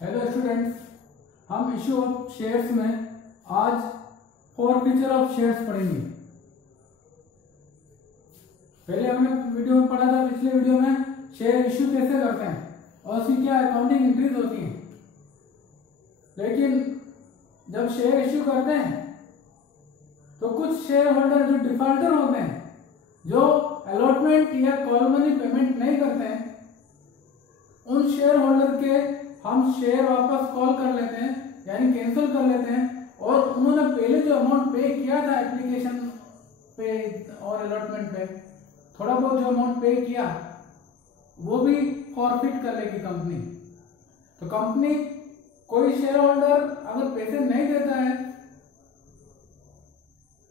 Hello students, हम issue of shares में आज फॉरफीचर ऑफ शेयर्स पढ़ेंगे। पहले हमने वीडियो में पढ़ा था, पिछले वीडियो में शेयर इशू कैसे करते हैं और उसकी क्या अकाउंटिंग एंट्रीज होती हैं। लेकिन जब शेयर इशू करते हैं तो कुछ शेयर होल्डर जो डिफॉल्टर होते हैं, जो अलॉटमेंट या कॉल मनी पेमेंट नहीं करते हैं, उन शेयर होल्डर के हम शेयर वापस कॉल कर लेते हैं, यानी कैंसिल कर लेते हैं, और उन्होंने पहले जो अमाउंट पे किया था एप्लीकेशन पे और अलॉटमेंट पे, थोड़ा बहुत जो अमाउंट पे किया वो भी फॉरफिट कर लेगी कंपनी। तो कंपनी कोई शेयर होल्डर अगर पैसे नहीं देता है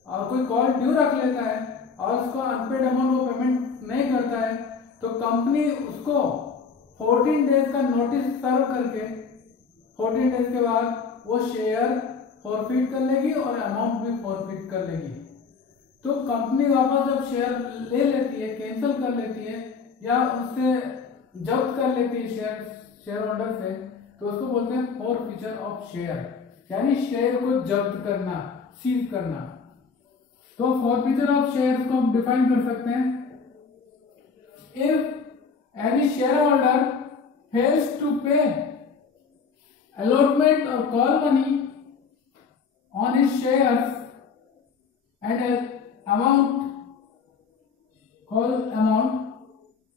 और कोई कॉल ड्यू रख लेता है और उसको अनपेड अमाउंट वो पेमेंट नहीं करता है, तो कंपनी उसको 14 डेज का नोटिस सर्व करके 14 डेज के बाद वो शेयर फॉरफिट कर लेगी और अमाउंट भी फॉरफिट कर लेगी। तो कंपनी वापस जब शेयर ले लेती है, कैंसिल कर लेती है या उससे जब्त कर लेती है शेयर होल्डर से, तो उसको बोलते हैं फॉरफीचर ऑफ शेयर, यानी शेयर को जब्त करना, सीज करना। तो फॉरफीचर ऑफ शेयर को हम डिफाइन कर सकते हैं, if any shareholder fails to pay allotment or call money on his shares and amount,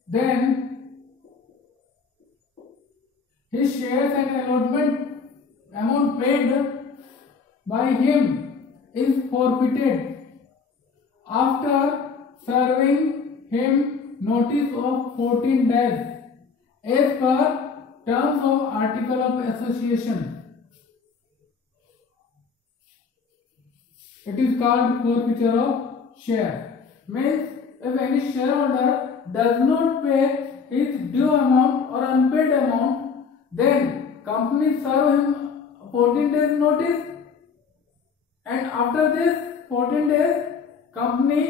then his shares and allotment amount paid by him is forfeited after serving him notice of 14 days as per terms of article of association. It is called forfeiture of share. Means if any shareholder does not pay his due amount or unpaid amount, then company serve him 14 days notice, and after this 14 days company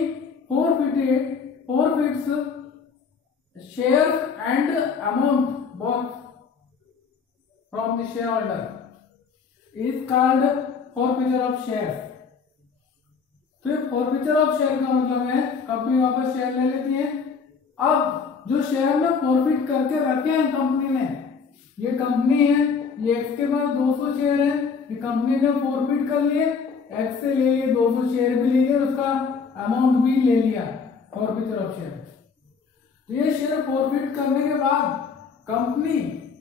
forfeits shares and amount both from the shareholder, is called forfeiture of shares. तो ये forfeiture of share का मतलब है company वापस share ले लेती है। अब जो शेयर में फॉरफिट करके रखे हैं कंपनी ने, ये कंपनी है, ये एक्स के पास 200 शेयर है, ये कंपनी ने फॉरफिट कर लिए, एक्स से ले लिए 200 शेयर भी ले लिए, उसका अमाउंट भी ले लिया, फॉरफीचर ऑफ शेयर। तो ये शेयर फॉरफिट करने के बाद कंपनी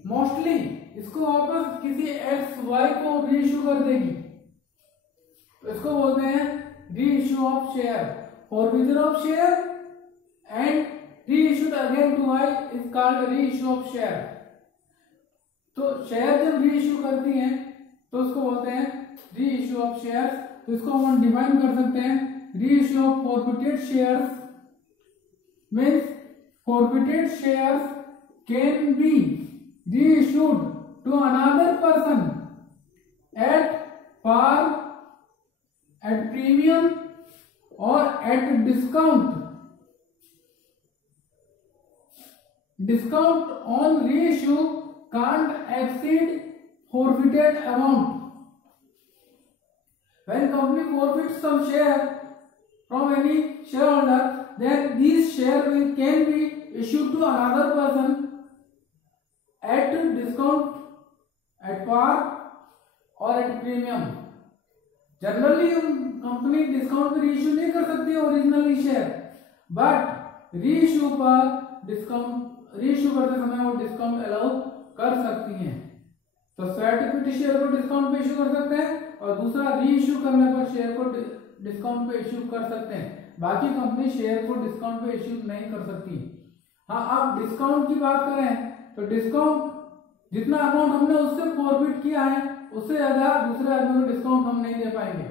मोस्टली इसको वापस किसी एक्स वाई को रीइश्यू कर देगी, तो इसको बोलते हैं reissue of share. Forfeiture of share and reissued again to Y is called reissue of share. तो शेयर जब रीइश्यू करती हैं तो उसको बोलते हैं रीइश्यू ऑफ शेयर। तो इसको हम डिफाइन कर सकते हैं, reissue of forfeited shares means forfeited shares can be reissued to another person at par, at premium or at discount. Discount on reissue can't exceed forfeited amount. When company forfeits some share from any shareholder, then these shares can be issued to another person at discount, at par or at premium. Generally company discount पे reissue नहीं कर सकती originally share, but reissue करते समय वो discount allow कर सकती हैं। तो स्वेट इक्विटी शेयर को डिस्काउंट पे इश्यू कर सकते हैं और दूसरा रीइश्यू करने पर शेयर को डिस्काउंट पे इश्यू कर सकते हैं। बाकी कंपनी शेयर को डिस्काउंट पे इश्यू नहीं कर सकती। हाँ, अब डिस्काउंट की बात करें तो डिस्काउंट जितना अमाउंट हमने उससे फॉरफिट किया है उससे ज्यादा दूसरे आदमी को डिस्काउंट हम नहीं दे पाएंगे।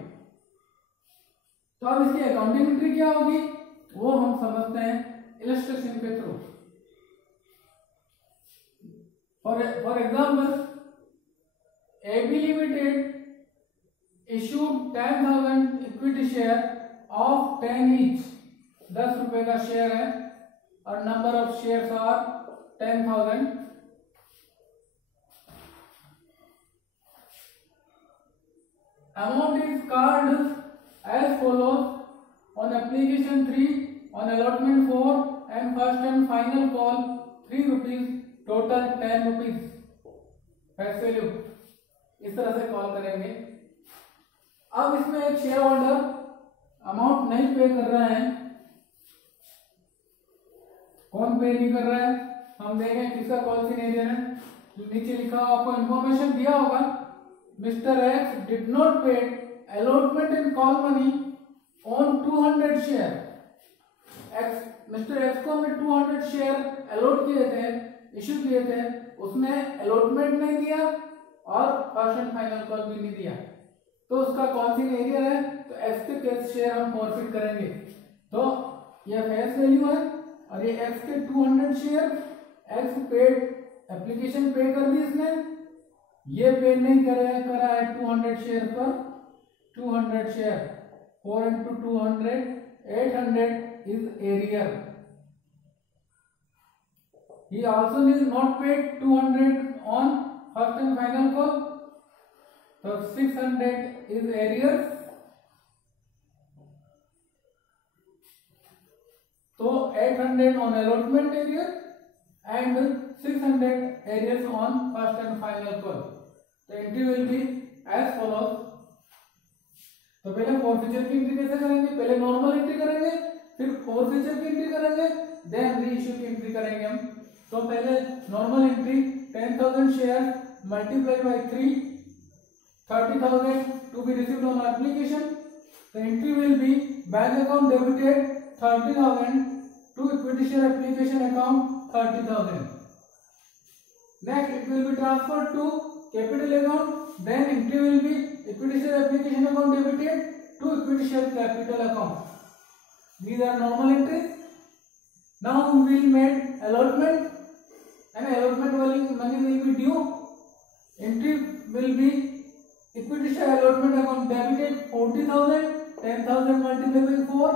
तो अब इसकी अकाउंटिंग एंट्री क्या होगी वो हम समझते हैं इलस्ट्रेशन के through. For example, AB Limited issued 10,000 equity share of 10 each, 10 रुपए का शेयर है और number of shares are 10,000। amount is called as follows: on application 3, on allotment 4, and first and final call 3 rupees, total 10 rupees face value। इस तरह से call करेंगे। अब इसमें एक शेयर होल्डर अमाउंट नहीं पे कर रहा है। कौन पे नहीं कर रहा है? हम देखें किसका कॉल सिनेरियो है। नीचे लिखा हुआ आपको इंफॉर्मेशन दिया होगा, मिस्टर एक्स डिड नॉट पे allotment in call money on 200 share. Mister x को हमने 200 शेयर अलॉट किए थे, इश्यू किए थे, उसने अलॉटमेंट नहीं दिया और फर्स्ट एंड फाइनल कॉल भी नहीं दिया, तो उसका कौन सी एरियर है? तो एक्स के केस शेयर हम फॉरफिट करेंगे। तो यह फेस वैल्यू है और ये एक्स के 200 शेयर, एक्स पेड एप्लीकेशन पे कर दी इसने, ये पे नहीं करा है 200 शेयर पर। 200 share 4 into 200 800 is arrear. He also is not paid 200 on first and final call, so 600 is arrears. So 800 on allotment arrear and 600 arrears on first and final call. The entry will be as follows. तो पहले forfeiture की entry कैसे करेंगे? पहले normal entry करेंगे, फिर forfeiture की entry करेंगे, देन रीइश्यू की एंट्री करेंगे हम। तो पहले normal entry 10,000 share multiply by 3, 30,000 to be received on application. The entry will be bank account debited 30,000 to equity share application account 30,000। Next it will be transferred to capital account, then entry will be equity share application account debited to equity share capital account. These are normal entries. Now we will make allotment, and allotment money will be due. Entry will be equity share allotment account debited 40,000, 10,000 multiplied by 4,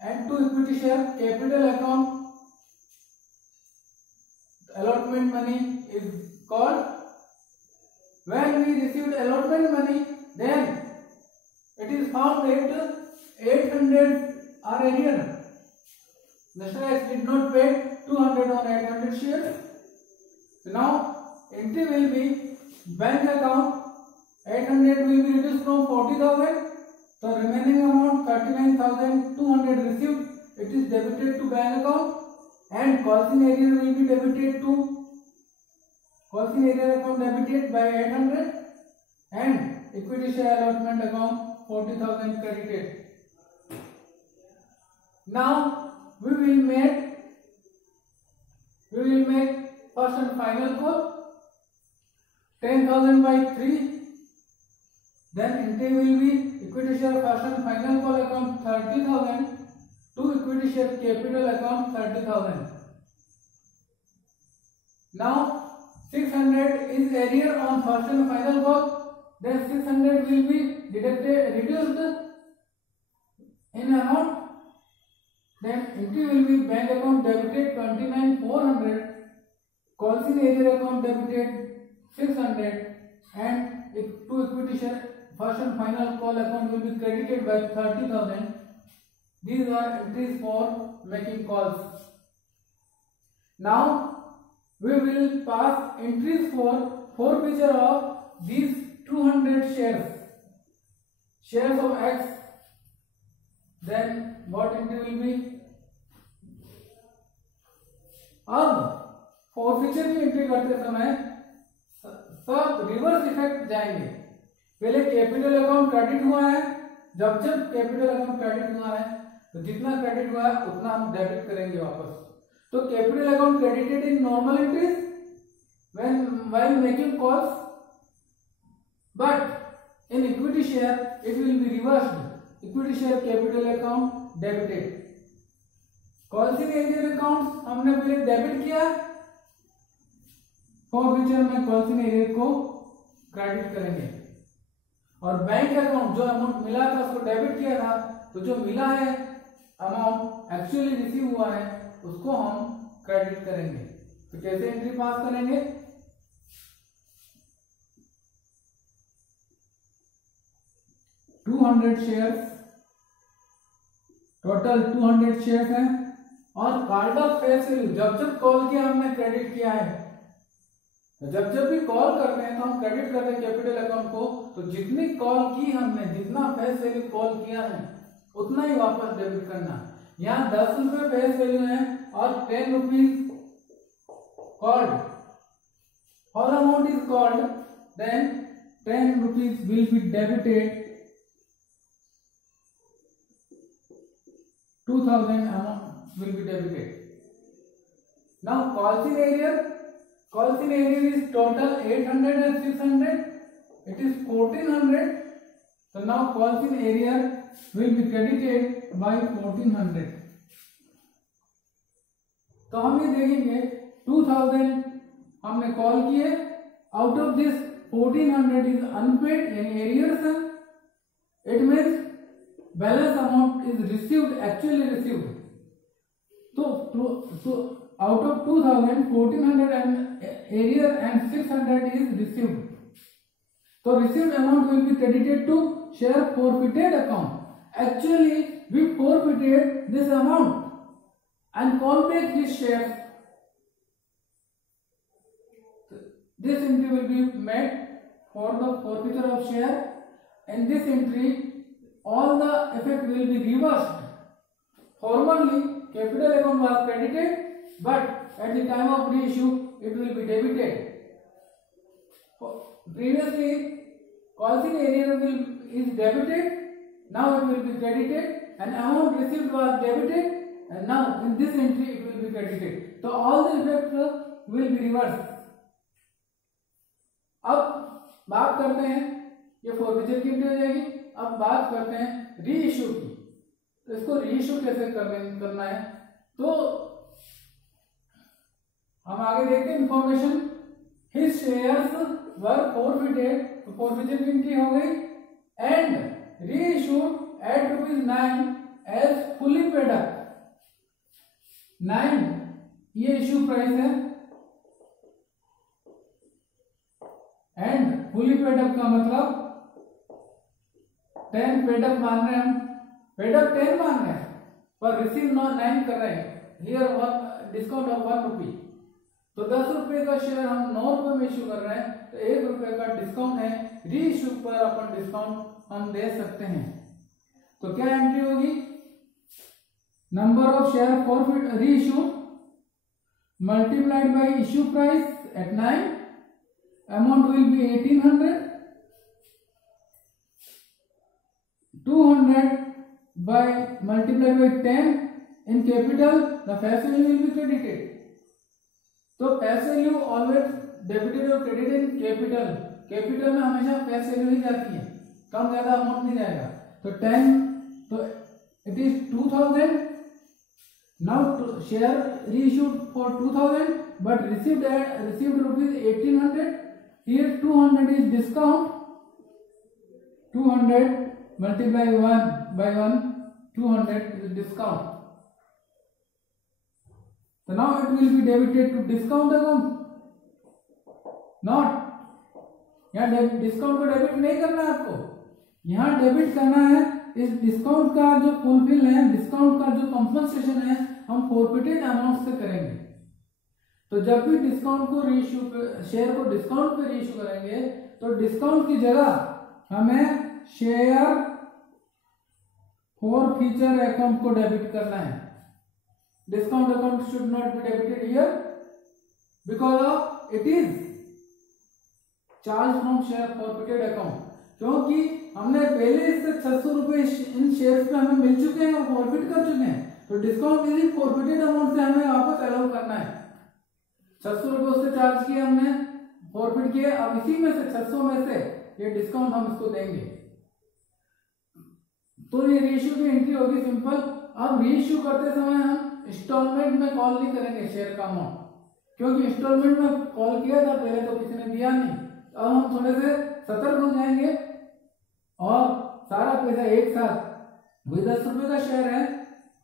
and to equity share capital account allotment money is called. When we received allotment money, then it is found that 800 are arrear. Mr. X did not pay 200 on 800 shares. So now entry will be bank account 800 will be reduced from 40,000. So remaining amount 39,200 received. It is debited to bank account, and costing arrear will be debited to costing arrear account debited by 800, and equity share allotment account 40,000 credited. Now we will make first and final call 10,000 by 3. Then entry will be equity share first and final call account 30,000 to equity share capital account 30,000. Now 600 is arrear on first and final call, then 600 will be reduced in amount, then entry will be bank account debited 29,400, costing arrear account debited 600, and to equity share first and final call account will be credited by 30,000. These are entries for making calls. Now we will pass entries for forfeiture of these 200 shares of X. Then what entry will be? अब forfeiture की entry करते समय सब reverse effect जाएंगे। पहले capital account credit हुआ है, जब कैपिटल अकाउंट क्रेडिट हुआ है तो जितना क्रेडिट हुआ है उतना हम डेबिट करेंगे वापस। तो capital account credited in normal entries while making calls, but in equity share it will be reversed. Equity share capital account debited. Calls in arrear account हमने पहले डेबिट किया, फॉरफीचर में कॉल्सिंग एरियर को क्रेडिट करेंगे, और बैंक अकाउंट जो amount मिला था उसको डेबिट किया था, तो जो मिला है अमाउंट एक्चुअली रिसीव हुआ है उसको हम क्रेडिट करेंगे। तो कैसे एंट्री पास करेंगे? 200 शेयर्स, टोटल 200 शेयर्स हैं। और कार्ड ऑफ फेस वैल्यू, जब जब कॉल किया हमने क्रेडिट किया है, तो जब जब भी कॉल करते हैं तो हम क्रेडिट करते हैं कैपिटल अकाउंट को, तो जितनी कॉल की हमने, जितना फेस वैल्यू कॉल किया है उतना ही वापस डेबिट करना। यहाँ 10 रुपए फेस वैल्यू है और 10 rupees called, all amount is called, then 10 rupees will be debited, 2000 amount will be debited. Now calls in area is total 800 and 600, it is 1400. So now calls in area will be credited by 1400. तो हम ये देखेंगे 2000 हमने call किए, out of this 1400 is unpaid यानी arrears है, it means balance amount is received, actually received. तो out of 2000 1400 and arrear and 600 is received, तो received amount will be credited to share forfeited account. Actually we forfeited this amount and call back his shares. This entry will be made for the forfeiture of share. In this entry, all the effect will be reversed. Formerly, capital account was credited, but at the time of reissue, it will be debited. Previously, calls in area is debited. Now it will be credited, and amount received was debited. And now in this entry it will be credited. So all the effects will be reversed. अब बात करते हैं, ये forfeiture की entry हो जाएगी। अब बात करते हैं री इश्यू की। तो इसको री इश्यू कैसे करना है, तो हम आगे देखते हैं information. His shares were forfeited, तो फॉरफिचर की एंट्री हो गई, and reissued at ₹9 as fully paid up. 9 ये इश्यू प्राइस है, एंड फुली पेड अप का मतलब 10 पेड अप मान रहे हैं हम, पेड अप 10 मान रहे हैं पर रिसीव 9 कर रहे हैं। हियर डिस्काउंट ऑफ 1 रुपी, तो 10 रुपए का शेयर हम 9 रुपए में इश्यू कर रहे हैं, तो 1 रुपए का डिस्काउंट है। री इश्यू पर अपन डिस्काउंट हम दे सकते हैं। तो क्या एंट्री होगी, number of share forfeit reissued multiplied by issue price at 9, amount will be 1800, 200 by multiplied by 10 in capital, the face value will be credited. तो face value always debited or credited in capital, capital में हमेशा face value ही जाती है, कम ज्यादा amount नहीं जाएगा। तो 10, तो it is 2000. Now share reissued for 2000, but received rupees 1800. Here 200 is discount. 200 multiply 1 by 1. 200 is discount. So now it will be debited to discount account. Not. यहाँ डिस्काउंट को डेबिट नहीं करना है आपको, यहाँ डेबिट करना है इस डिस्काउंट का जो फुलफिल है, डिस्काउंट का जो कंपनसेशन है हम फॉरफिटेड अमाउंट से करेंगे। तो जब भी डिस्काउंट को रीइश्यू, शेयर को डिस्काउंट पे रीइश्यू करेंगे, तो डिस्काउंट की जगह हमें शेयर फॉरफिचर अकाउंट को डेबिट करना है। Discount account should not be debited here because of it is charge from share forfeited account, क्योंकि हमने पहले इससे 600 रुपए इन शेयर्स पे हमें मिल चुके हैं और फॉरफिट कर चुके हैं, तो डिस्काउंट इसी फॉरफिटेड अमाउंट से हमें वापस अलाउ करना है। 600 रुपए उससे चार्ज किए हमने, फॉरफिट किए, अब इसी में से 600 में से ये डिस्काउंट हम इसको देंगे। तो ये रीइश्यू की एंट्री होगी सिंपल। अब रीइश्यू करते समय हम इंस्टॉलमेंट में कॉल नहीं करेंगे शेयर का अमाउंट, क्योंकि इंस्टॉलमेंट में कॉल किया था पहले तो किसी ने दिया नहीं। अब हम थोड़े से सतर्क हो जाएंगे और सारा पैसा एक साथ, वही 10 रुपए का शेयर है,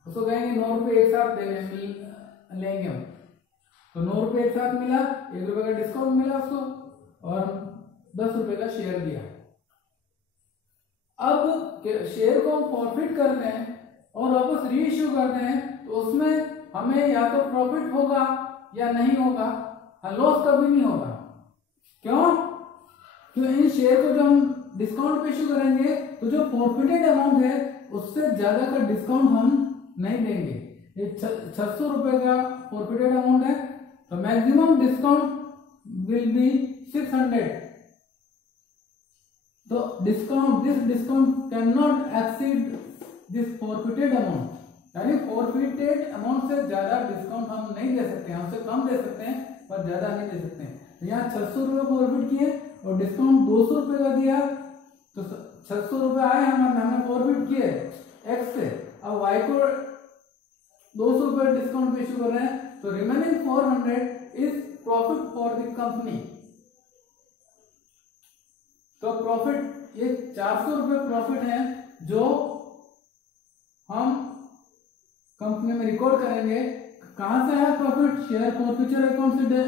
उसको कहेंगे 9 रुपए एक साथ लेंगे हम। तो 9 रुपए एक साथ मिला, 1 रुपए का डिस्काउंट मिला उसको और 10 रुपए का शेयर दिया। अब शेयर को हम फॉरफिट करते हैं और वापस री इश्यू करते हैं तो उसमें हमें या तो प्रॉफिट होगा या नहीं होगा, लॉस कभी नहीं होगा। क्यों? क्यों इन शेयर को जो हम डिस्काउंट पे इश्यू करेंगे तो जो फॉरफिटेड अमाउंट है उससे ज्यादा का डिस्काउंट हम नहीं देंगे। ये 600 रुपए का फॉरफिटेड अमाउंट है तो मैक्सिमम डिस्काउंट विल बी 600। तो this discount can not exceed this forfeited amount, यानी फॉरफिटेड अमाउंट से ज्यादा डिस्काउंट हम नहीं दे सकते हैं, हमसे कम दे सकते हैं पर ज्यादा नहीं दे सकते हैं। तो यहाँ 600 रुपये फॉरफिट किए और डिस्काउंट 200 रुपये का दिया तो 600 रुपये आए हमने फॉरफिट किए एक्स से, अब वाई को 200 रुपये डिस्काउंट पे इश्यू कर रहे हैं तो remaining 400 is profit for the company. तो प्रॉफिट ये 400 रुपये प्रॉफिट है जो हम कंपनी में रिकॉर्ड करेंगे। कहां से आया प्रॉफिट? शेयर फॉरफिचर अकाउंट से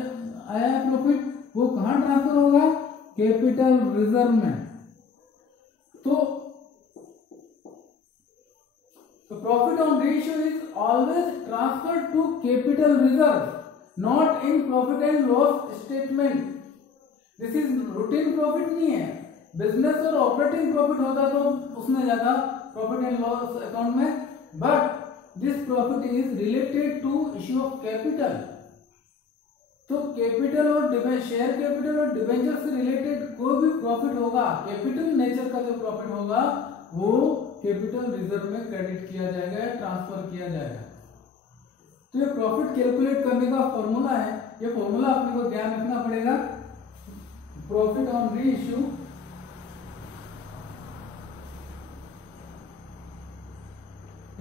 आया है प्रॉफिट, वो कहां ट्रांसफर होगा? कैपिटल रिजर्व में। तो profit on ratio is always transferred to capital reserve, not in profit and loss statement. This is routine profit नहीं है। बिजनेस और ऑपरेटिंग प्रॉफिट होता तो उसमें ज्यादा प्रॉफिट एंड लॉस अकाउंट में, but this profit is related to issue of capital. तो capital और शेयर कैपिटल और डिबेंचर से रिलेटेड कोई भी प्रॉफिट होगा, कैपिटल नेचर का जो प्रॉफिट होगा वो कैपिटल रिजर्व में क्रेडिट किया जाएगा, ट्रांसफर किया जाएगा। तो ये प्रॉफिट कैलकुलेट करने का फॉर्मूला है, ये फॉर्मूला अपने को ध्यान रखना पड़ेगा। प्रॉफिट ऑन री इश्यू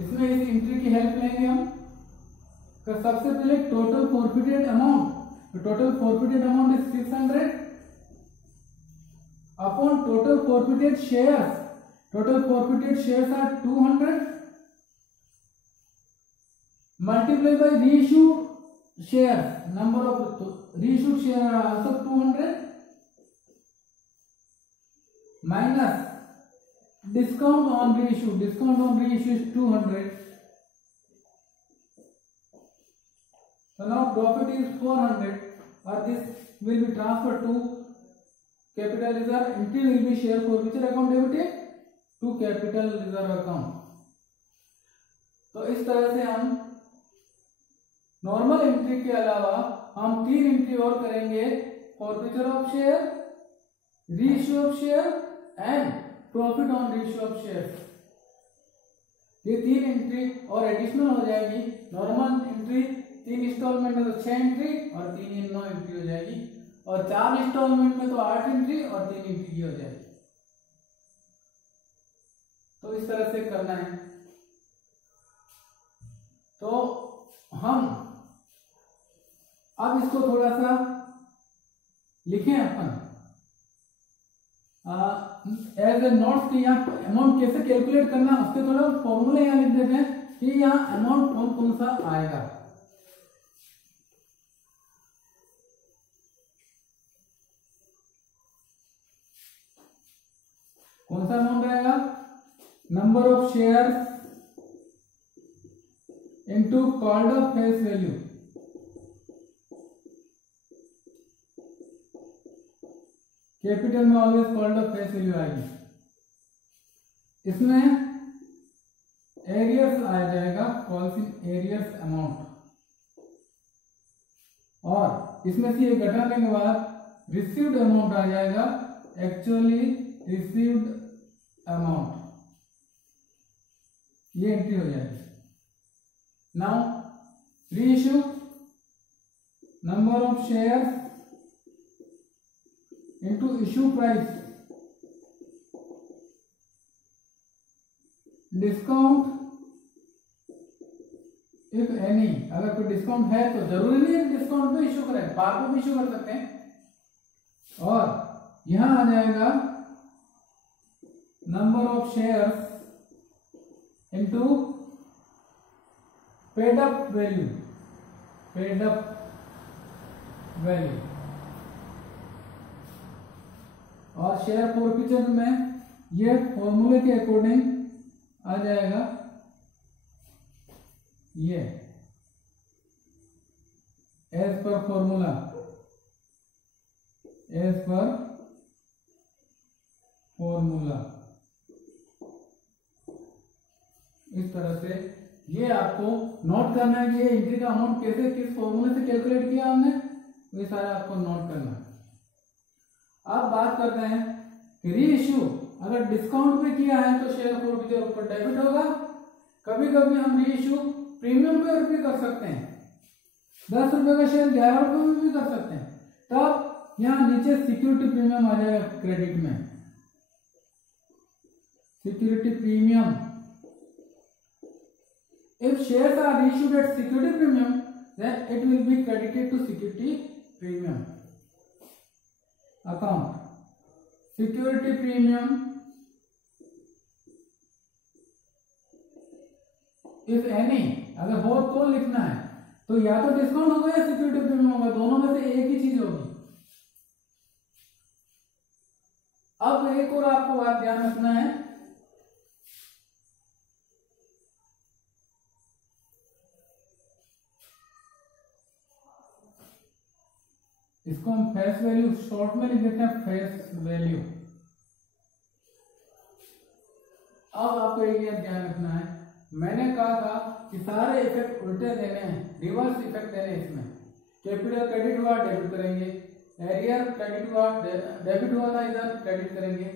इसमें इस एंट्री की हेल्प लेंगे हम। तो सबसे पहले total forfeited amount, total forfeited amount is 600 upon total forfeited shares. Total forfeited shares are 200 multiplied by reissued shares, number of reissued shares are also 200 minus discount on reissue is 200. So now profit is 400 or this will be transferred to capital reserve. Entry will be share forfeiture account debited to capital reserve account. तो इस तरह से हम normal entry के अलावा हम 3 entry और करेंगे, forfeiture of share, reissue of share and profit on reissue of share. ये 3 एंट्री और एडिशनल हो जाएगी। नॉर्मल एंट्री 3 इंस्टॉलमेंट में तो 6 एंट्री और 3 9 एंट्री हो जाएगी, और 4 इंस्टॉलमेंट में तो 8 एंट्री और 3 एंट्री हो जाएगी। तो इस तरह से करना है। तो हम अब इसको थोड़ा सा लिखें अपन एज ए नोट्स कि यहाँ अमाउंट कैसे कैलकुलेट करना, उसके थोड़ा फॉर्मूले यहाँ लिख देते हैं कि यहाँ अमाउंट कौन कौन सा आएगा। कौन सा अमाउंट आएगा? Number of shares into called up face value. Capital में always called up face value आएगी। इसमें एरियर्स आ जाएगा, कॉल्स इन एरियर्स अमाउंट, और इसमें से ये घटाने के बाद रिसीव्ड अमाउंट आ जाएगा, एक्चुअली रिसीव्ड अमाउंट, ये एंट्री हो जाएगी। Now reissue, number of shares into issue price, discount if any, अगर कोई डिस्काउंट है तो जरूरी नहीं है डिस्काउंट पे इश्यू करें, पार पे भी इश्यू कर सकते हैं। और यहां आ जाएगा number of shares into paid up value, paid up value. और शेयर फॉरफिचर में ये फॉर्मूले के अकॉर्डिंग आ जाएगा, ये as per formula, as per formula, इस तरह से ये आपको नोट करना है कि ये एंट्री का अमाउंट कैसे किस फॉर्मूले से कैलकुलेट किया हमने, ये सारा आपको नोट करना है। अब बात करते हैं कि री इश्यू अगर डिस्काउंट पे किया है तो शेयर फॉरफीचर ऊपर डेबिट होगा। कभी कभी हम री इश्यू प्रीमियम पे भी कर सकते हैं, 10 रुपए का शेयर 11 रुपए में भी कर सकते हैं, तब यहाँ नीचे सिक्योरिटी प्रीमियम आ जाएगा क्रेडिट में, security premium. If shares are issued at security premium, then it will be credited to security premium account. Security premium, if any, अगर हो तो लिखना है, तो या तो डिस्काउंट होगा या सिक्योरिटी प्रीमियम होगा, दोनों में से एक ही चीज होगी। अब एक और आपको बात ध्यान रखना है, इसको हम फेस वैल्यू शॉर्ट में लिख देते हैं, फेस वैल्यू। अब आपको एक ध्यान रखना है, मैंने कहा था कि सारे इफेक्ट उल्टे देने हैं, रिवर्स इफेक्ट देने हैं इसमें। कैपिटल क्रेडिट हुआ डेबिट करेंगे, एरियर क्रेडिट हुआ डेबिट हुआ था इधर क्रेडिट करेंगे,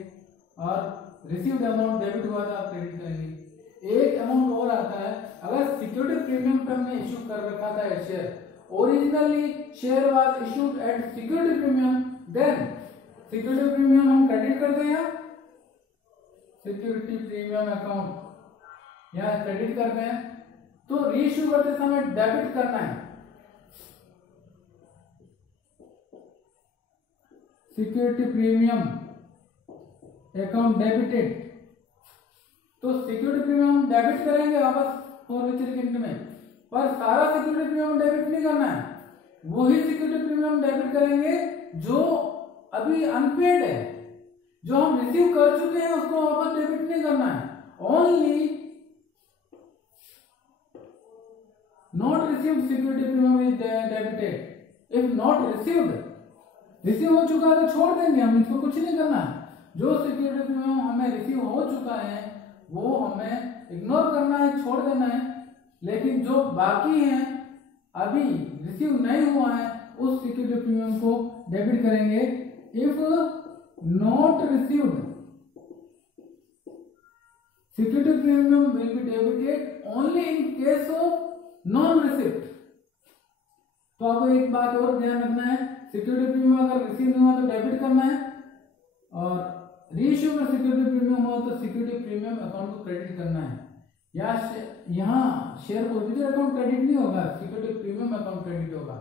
और रिसीव्ड अमाउंट डेबिट हुआ था क्रेडिट करेंगे। एक अमाउंट और आता है, अगर सिक्योरिटी प्रीमियम पे हमने इश्यू कर रखा था share, originally share was issued at security premium, then security premium हम क्रेडिट करते हैं, सिक्योरिटी प्रीमियम अकाउंट यहाँ क्रेडिट करते हैं, तो रीइश्यू करते समय डेबिट करना है, सिक्योरिटी प्रीमियम अकाउंट डेबिटेड। तो सिक्योरिटी प्रीमियम डेबिट करेंगे वापस फॉरवर्ड में, पर सारा सिक्योरिटी प्रीमियम डेबिट नहीं करना है, वही सिक्योरिटी प्रीमियम डेबिट करेंगे जो अभी अनपेड है, जो हम रिसीव कर चुके हैं उसको वापस डेबिट नहीं करना है। Only not received security premium is debited. If not received, receive हो चुका है तो छोड़ देंगे हम, इसको कुछ नहीं करना है। जो सिक्योरिटी प्रीमियम हमें रिसीव हो चुका है वो हमें इग्नोर करना है, छोड़ देना है, लेकिन जो बाकी हैं अभी रिसीव नहीं हुआ है उस सिक्योरिटी प्रीमियम को डेबिट करेंगे। If not received, security premium will be debited only in case of non receipt. तो आपको एक बात और ध्यान रखना है, सिक्योरिटी प्रीमियम अगर रिसीव नहीं हुआ तो डेबिट करना है, और रीइश्यू में सिक्योरिटी प्रीमियम हो तो सिक्योरिटी प्रीमियम अकाउंट को क्रेडिट करना है। यहाँ शेयर फॉरफीचर अकाउंट क्रेडिट नहीं होगा, सिक्योरिटी प्रीमियम अकाउंट क्रेडिट होगा।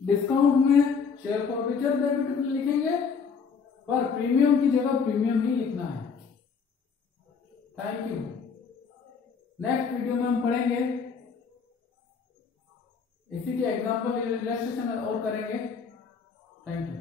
डिस्काउंट में शेयर फॉरफीचर डेबिट लिखेंगे, पर प्रीमियम की जगह प्रीमियम ही लिखना है। Thank you. नेक्स्ट वीडियो में हम पढ़ेंगे, इसी के एग्जाम्पल इलस्ट्रेशन और करेंगे। Thank you.